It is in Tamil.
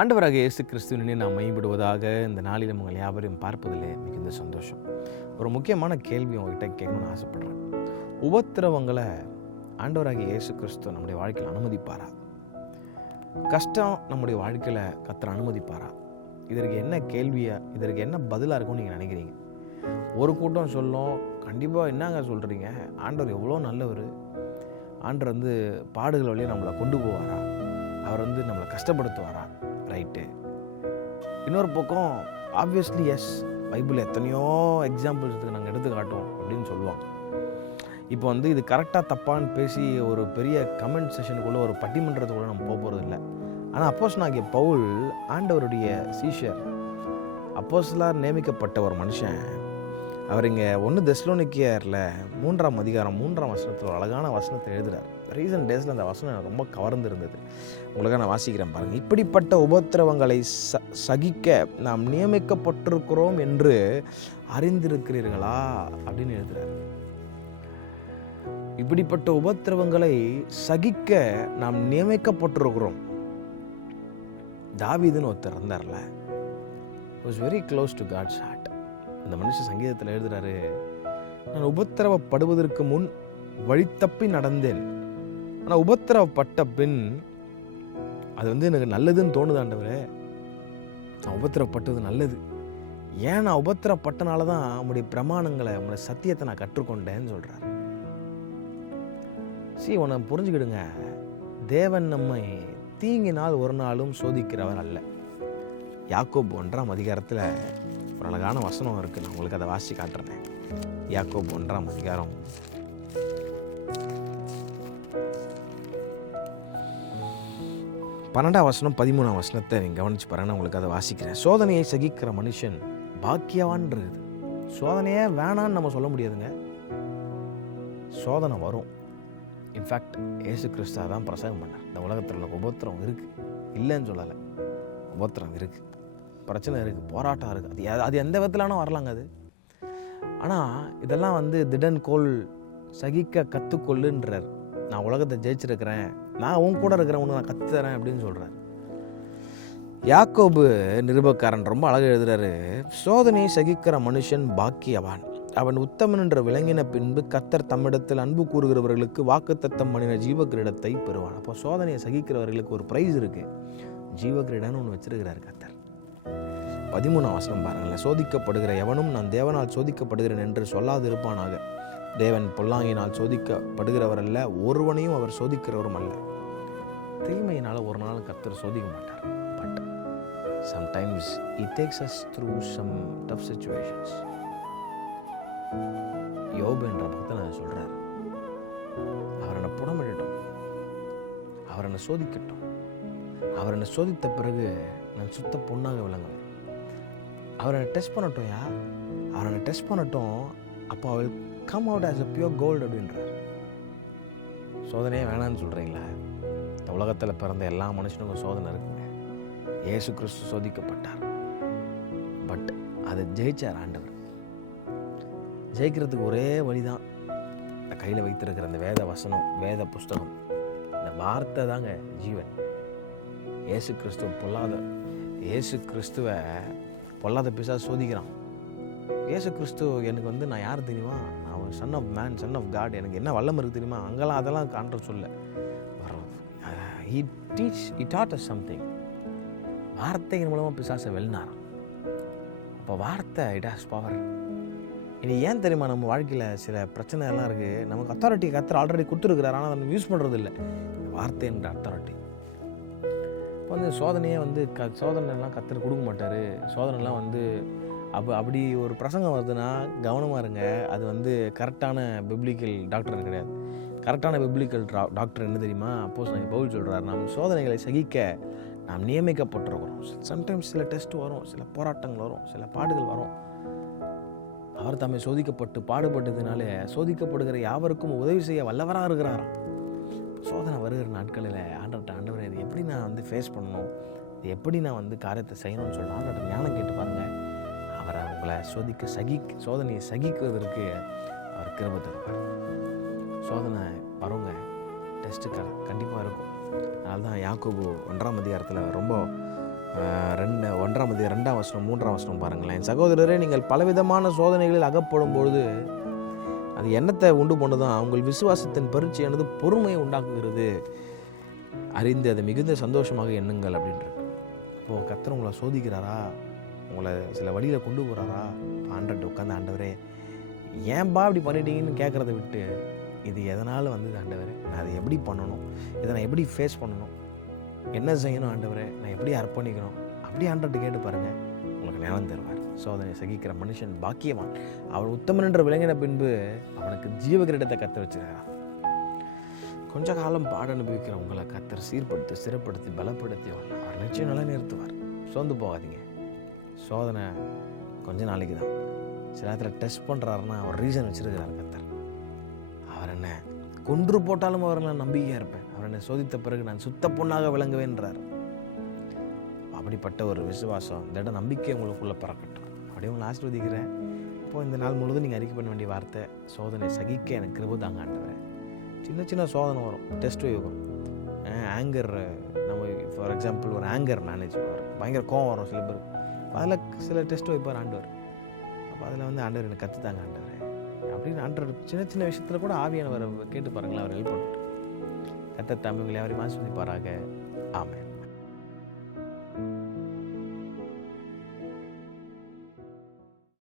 ஆண்டவராக இயேசு கிறிஸ்துவினை நாம் மையப்படுவதாக இந்த நாளில் உங்கள் யாவரையும் பார்ப்பதிலே மிகுந்த சந்தோஷம். ஒரு முக்கியமான கேள்வி உங்ககிட்ட கேட்கணும்னு ஆசைப்படுறேன். உபத்திரவங்களை ஆண்டவராக இயேசு கிறிஸ்து நம்முடைய வாழ்க்கையில் அனுமதிப்பாரா? கஷ்டம் நம்முடைய வாழ்க்கையில் கர்த்தர் அனுமதிப்பாரா? இதற்கு என்ன கேள்வியா, இதற்கு என்ன பதிலாக இருக்கும்னு நீங்கள் நினைக்கிறீங்க? ஒரு கூட்டம் சொல்லும், கண்டிப்பாக என்னங்க சொல்கிறீங்க, ஆண்டவர் எவ்வளோ நல்லவர், ஆண்டவர் பாடுகள் வழியாக நம்மளை கொண்டு போவாரா, அவர் நம்மளை கஷ்டப்படுத்துவாரா? ரைட்டு. இன்னொரு பக்கம் ஆப்வியஸ்லி எஸ், பைபிள் எத்தனையோ எக்ஸாம்பிள்ஸ் நாங்கள் எடுத்து காட்டுவோம் அப்படின்னு சொல்லுவாங்க. இப்போ இது கரெக்டாக தப்பான்னு பேசி ஒரு பெரிய கமெண்ட் செஷனுக்குள்ளே ஒரு பட்டிமன்றத்துக்குள்ளே நம்ம போகிறது இல்லை. ஆனால் அப்போஸ்தலனாகிய பவுல் ஆண்டவருடைய சீஷர், அப்போஸ்தலராக நியமிக்கப்பட்ட ஒரு மனுஷன். அவர் இங்கே 1 தெசலோனிக்கேயரில் 3ஆம் அதிகாரம் 3ஆம் வசனத்தில் ஒரு அழகான வசனத்தை எழுதுகிறார். ரீசன்ட் டேஸில் அந்த வசனம் எனக்கு ரொம்ப கவர்ந்து இருந்தது. உங்களுக்கு நான் வாசிக்கிறேன் பாருங்கள். இப்படிப்பட்ட உபத்திரவங்களை சகிக்க நாம் நியமிக்கப்பட்டிருக்கிறோம் என்று அறிந்திருக்கிறீர்களா அப்படின்னு எழுதுகிறார். இப்படிப்பட்ட உபத்திரவங்களை சகிக்க நாம் நியமிக்கப்பட்டிருக்கிறோம். தாவீதுன்னு ஒருத்தர் இருந்தார்ல, was very close to God's heart. அந்த மனுஷன் சங்கீதத்தில் எழுதுறாரு, நான் உபத்திரவப்படுவதற்கு முன் வழி தப்பி நடந்தேன், ஆனால் உபத்திரவப்பட்ட பின் அது எனக்கு நல்லதுன்னு தோணுது. ஆண்டவரே, நான் உபத்திரவப்பட்டது நல்லது. ஏன் நான் உபத்திரவப்பட்டனால தான் உங்களுடைய பிரமாணங்களை, உங்களுடைய சத்தியத்தை நான் கற்றுக்கொண்டேன்னு சொல்கிறார். உன்னை புரிஞ்சுக்கிடுங்க, தேவன் நம்மை தீங்கினால் ஒரு நாளும் சோதிக்கிறவர் அல்ல. யாக்கோபு 1ஆம் அதிகாரத்தில் ஒரு அழகான வசனம் இருக்குது. நான் உங்களுக்கு அதை வாசி காட்டுறேன். யாக்கோபு 1ஆம் அதிகாரம் 12ஆம் வசனம் 13ஆம் வசனத்தை நீங்கள் கவனிச்சு பாருங்க. உங்களுக்கு அதை வாசிக்கிறேன். சோதனையை சகிக்கிற மனுஷன் பாக்கியவான்றது. சோதனையே வேணான்னு நம்ம சொல்ல முடியாதுங்க. சோதனை வரும். இன்ஃபேக்ட் ஏசு கிறிஸ்து தான் பிரசங்கம் பண்ணார், இந்த உலகத்தில் உபத்திரம் இருக்குது, இல்லைன்னு சொல்லலை. உபத்திரம் இருக்குது, பிரச்சனை இருக்குது, போராட்டம் இருக்குது. அது எந்த விதத்திலான வரலாங்க அது. ஆனால் இதெல்லாம் திடன் கோல் சகிக்க கற்றுக்கொள்ளுன்றார். நான் உலகத்தை ஜெயிச்சிருக்கிறேன், நான் உன் கூட இருக்கிறேன், உன்னை நான் கற்றுத்தரேன் அப்படின்னு சொல்கிறார். யாக்கோபு நிருபக்காரன் ரொம்ப அழகாக எழுதுறாரு, சோதனையை சகிக்கிற மனுஷன் பாக்கியவான், அவன் உத்தமன் என்ற விளங்கின பின்பு கர்த்தர் தம்மிடத்தில் அன்பு கூறுகிறவர்களுக்கு வாக்குத்தத்தம் பண்ணின ஜீவகிரீடத்தை பெறுவான். அப்போ சோதனையை சகிக்கிறவர்களுக்கு ஒரு பிரைஸ் இருக்குது, ஜீவகிரீடன்னு ஒன்று வச்சிருக்கிறார் கர்த்தர். 13ஆம் வசனம் பாருங்களேன். சோதிக்கப்படுகிற எவனும் நான் தேவனால் சோதிக்கப்படுகிறேன் என்று சொல்லாது இருப்பானாக. தேவன் பொல்லாங்கினால் சோதிக்கப்படுகிறவர் அல்ல, ஒருவனையும் அவர் சோதிக்கிறவரும் அல்ல. தீமையினால் ஒரு நாள் கர்த்தர் சோதிக்க மாட்டார். But sometimes it takes us through some tough situations. யோபு என்ற பக்தன் சொல்றார், அவர் என்னை புடமிடட்டும், அவர் என்னை சோதிக்கட்டும், அவர் என்னை சோதித்த பிறகு நான் சுத்த பொண்ணாக விளங்குவேன். அவர் என்னை டெஸ்ட் பண்ணட்டும், அவர் என்னை டெஸ்ட் பண்ணட்டும், அப்போ அவள் come out as a pure gold அப்படின்றார். சோதனையே வேணான்னு சொல்கிறீங்களா? இந்த உலகத்தில் பிறந்த எல்லா மனுஷனுக்கும் சோதனை இருக்குங்க. இயேசு கிறிஸ்து சோதிக்கப்பட்டார், பட் அதை ஜெயிச்சார் ஆண்டவர். ஜெயிக்கிறதுக்கு ஒரே வழிதான், இந்த கையில் வைத்திருக்கிற அந்த வேத வசனம், வேத புஸ்தகம், இந்த வார்த்தை தாங்க ஜீவன். இயேசு கிறிஸ்துவை பொல்லாத பிசாசு சோதிக்கிறான். இயேசு கிறிஸ்து எனக்கு நான் யார் தெரியுமா, நான் ஒரு son of man, son of God, எனக்கு என்ன வல்லம் இருக்குது தெரியுமா, அங்கெல்லாம் அதெல்லாம் காண்ற சொல்ல he taught us something. வார்த்தையின் மூலமாக பிசாசை வெல்லினாராம். அப்போ வார்த்தை இட் ஹாஸ் பவர். இனி ஏன் தெரியுமா நம்ம வாழ்க்கையில் சில பிரச்சனை எல்லாம் இருக்குது, நமக்கு அத்தாரிட்டி கர்த்தர் ஆல்ரெடி கொடுத்துருக்கிறார், ஆனால் அதை யூஸ் பண்ணுறது இல்லை. வார்த்தை என்ற அத்தாரிட்டி. இப்போ சோதனையே சோதனைலாம் கர்த்தர் கொடுக்க மாட்டார். சோதனைலாம் அப்படி ஒரு பிரசங்கம் வருதுன்னா கவனமாக இருங்க. அது கரெக்டான பிப்ளிக்கல் டாக்டர் கிடையாது. கரெக்டான பிப்ளிக்கல் டாக்டர் என்ன தெரியுமா, அப்போஸ்தலனாகிய பவுல் சொல்கிறார், நாம் சோதனைகளை சகிக்க நாம் நியமிக்கப்பட்டிருக்கிறோம். சம்டைம்ஸ் சில டெஸ்ட் வரும், சில போராட்டங்கள் வரும், சில பாடுகள் வரும். அவர் தம்மை சோதிக்கப்பட்டு பாடுபட்டதுனாலே சோதிக்கப்படுகிற யாவருக்கும் உதவி செய்ய வல்லவராக இருக்கிறாராம். சோதனை வருகிற நாட்களில் ஆண்டவரே, இது எப்படி நான் ஃபேஸ் பண்ணணும், இது எப்படி நான் காரியத்தை செய்யணும்னு சொல்லி ஆண்டவர்கிட்ட ஞானம் கேட்டு பாருங்கள். அவரை உங்களை சோதனையை சகிக்குவதற்கு அவர் கிருபை தருவார். சோதனை வருங்க, டெஸ்ட்டு கண்டிப்பாக இருக்கும். அதனால தான் யாக்கோபு 1ஆம் அதிகாரத்தில் ரொம்ப 1 2 வசனம் 3 வசனம் பாருங்களேன். சகோதரரே, நீங்கள் பலவிதமான சோதனைகளில் அகப்படும் பொழுது அது என்னத்தை உண்டு பண்ணுதான்? உங்கள் விசுவாசத்தின் பரீட்சையானது பொறுமையை உண்டாக்குகிறது. அறிந்து அதை மிகுந்த சந்தோஷமாக எண்ணுங்கள் அப்படின்றது. இப்போது கர்த்தர் உங்களை சோதிக்கிறாரா, உங்களை சில வழியில் கொண்டு போகிறாரா, ஆண்டவர்கிட்ட உட்காந்து, ஆண்டவரே ஏன்பா இப்படி பண்ணிட்டீங்கன்னு கேட்குறத விட்டு, இது எதனால் வந்தது ஆண்டவரே, நான் அதை எப்படி பண்ணணும், இதை நான் எப்படி ஃபேஸ் பண்ணணும், என்ன செய்யணும் ஆண்டவரே, நான் எப்படி அர்ப்பணிக்கணும், அப்படி ஆண்டவர்கிட்ட கேட்டு பாருங்கள், உங்களுக்கு ஞானம் தருவார். சோதனை சகிக்கிற மனுஷன் பாக்கியவான், அவன் உத்தமன் என்ற விளங்கின பின்பு அவனுக்கு ஜீவகிரீடத்தை கர்த்தர் வச்சிருக்கிறான். கொஞ்ச காலம் பாட அனுபவிக்கிற உங்களை கர்த்தர் சீர்படுத்தி ஸ்திரப்படுத்தி பலப்படுத்தி அவர் நிச்சயம் நல்லா நிறுத்துவார். சோர்ந்து போகாதீங்க. சோதனை கொஞ்ச நாளைக்கு தான். சில நேரத்தில் டெஸ்ட் பண்ணுறாருன்னா ஒரு ரீசன் வச்சிருக்கிறார் கர்த்தர். அவர் என்ன கொன்று போட்டாலும் அவரை நான் நம்பிக்கையாக இருப்பேன், அவர் என்னை சோதித்த பிறகு நான் சுத்த பொண்ணாக விளங்குவேன்றார். அப்படிப்பட்ட ஒரு விசுவாசம், இந்த இடம் நம்பிக்கை உங்களுக்குள்ளே பறக்கட்டும். அப்படியே உங்களை ஆசீர்வதிக்கிறேன். இப்போது இந்த நாள் முழுவதும் நீங்கள் அறிக்கை பண்ண வேண்டிய வார்த்தை, சோதனை சகிக்க எனக்கு கிருபை தாங்க ஆண்டவரே. சின்ன சின்ன சோதனை வரும், டெஸ்ட் வைக்கும், ஆங்கர், நம்ம ஃபார் எக்ஸாம்பிள் ஒரு ஆங்கர் மேனேஜ் பண்ணுவார், பயங்கர கோவம் வரும் சில பேருக்கு, அதில் சில டெஸ்ட் வைப்பார் ஆண்டவர். அப்போ அதில் ஆண்டவர் எனக்கு கற்றுத்தாங்க ஆண்டவரே அப்படின்னு ஆண்டவர் சின்ன சின்ன விஷயத்தில் கூட ஆவியானவரை கேட்டு பாருங்களேன், அவர் ஹெல்ப் பண்ணிட்டு கர்த்தர் தாமே உங்களை யாரையும் ஆசீர்வதிப்பாராக. ஆமென்.